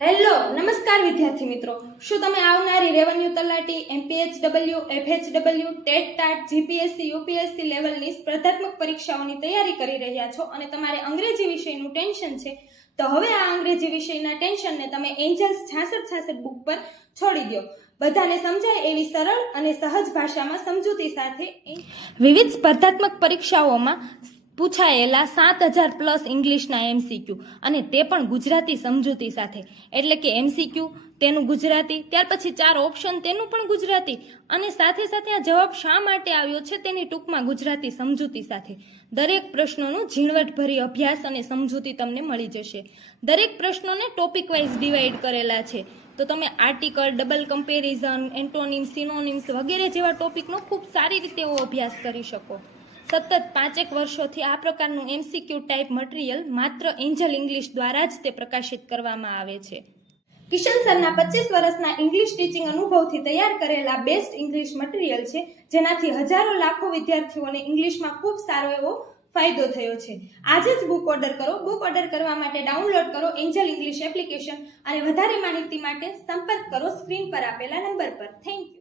Hello નમસ્કાર વિદ્યાર્થી મિત્રો, શું તમે આવનારી રેવન્યુ તલાટી, MPHW, FHW, TET TAT, GPSC, UPSC લેવલની સ્પર્ધાત્મક પરીક્ષાઓની તૈયારી કરી રહ્યા છો અને તમારે અંગ્રેજી વિષયનું ટેન્શન છે? તો હવે આ અંગ્રેજી વિષયના ટેન્શનને તમે એન્જલ્સ 6666 બુક પર છોડી દો. બધાને સમજાય એવી સરળ અને સહજ ભાષામાં સમજૂતી સાથે વિવિધ સ્પર્ધાત્મક પરીક્ષાઓમાં પૂછાયેલા 7000+ ઇંગ્લિશના એમસીક્યુ, અને તે પણ ગુજરાતી સમજૂતી સાથે. એટલે કે એમસીક્યુ તેનું ગુજરાતી, ત્યાર પછી 4 ઓપ્શન તેનું પણ ગુજરાતી, અને સાથે સાથે આ જવાબ શા માટે આવ્યો છે તેની ટૂંકમાં ગુજરાતી સમજૂતી સાથે. દરેક પ્રશ્નોનું ઝીણવટભરી અભ્યાસ અને સમજૂતી તમને મળી જશે. દરેક પ્રશ્નોને ટોપિક વાઇઝ ડિવાઈડ કરેલા છે, તો તમે article, double comparison, antonyms, synonyms વગેરે જેવા ટોપિકનો ખૂબ સારી રીતે અભ્યાસ કરી શકો. સતત 5 વર્ષોથી આ પ્રકારનું એમસીક્યુ ટાઈપ મટીરિયલ માત્ર એન્જલ ઇંગ્લિશ દ્વારા જ તે પ્રકાશિત કરવામાં આવે છે. કિશન સરના 25 વર્ષના ઇંગ્લિશ ટીચિંગ અનુભવથી તૈયાર કરેલા બેસ્ટ ઇંગ્લિશ મટીરિયલ છે, જેનાથી હજારો લાખો વિદ્યાર્થીઓને ઇંગ્લિશમાં ખૂબ સારો એવો ફાયદો થયો છે. આજે જ બુક ઓર્ડર કરો. બુક ઓર્ડર કરવા માટે ડાઉનલોડ કરો એન્જલ ઇંગ્લિશ એપ્લિકેશન, અને વધારે માહિતી માટે સંપર્ક કરો સ્ક્રીન પર આપેલા નંબર પર. Thank you.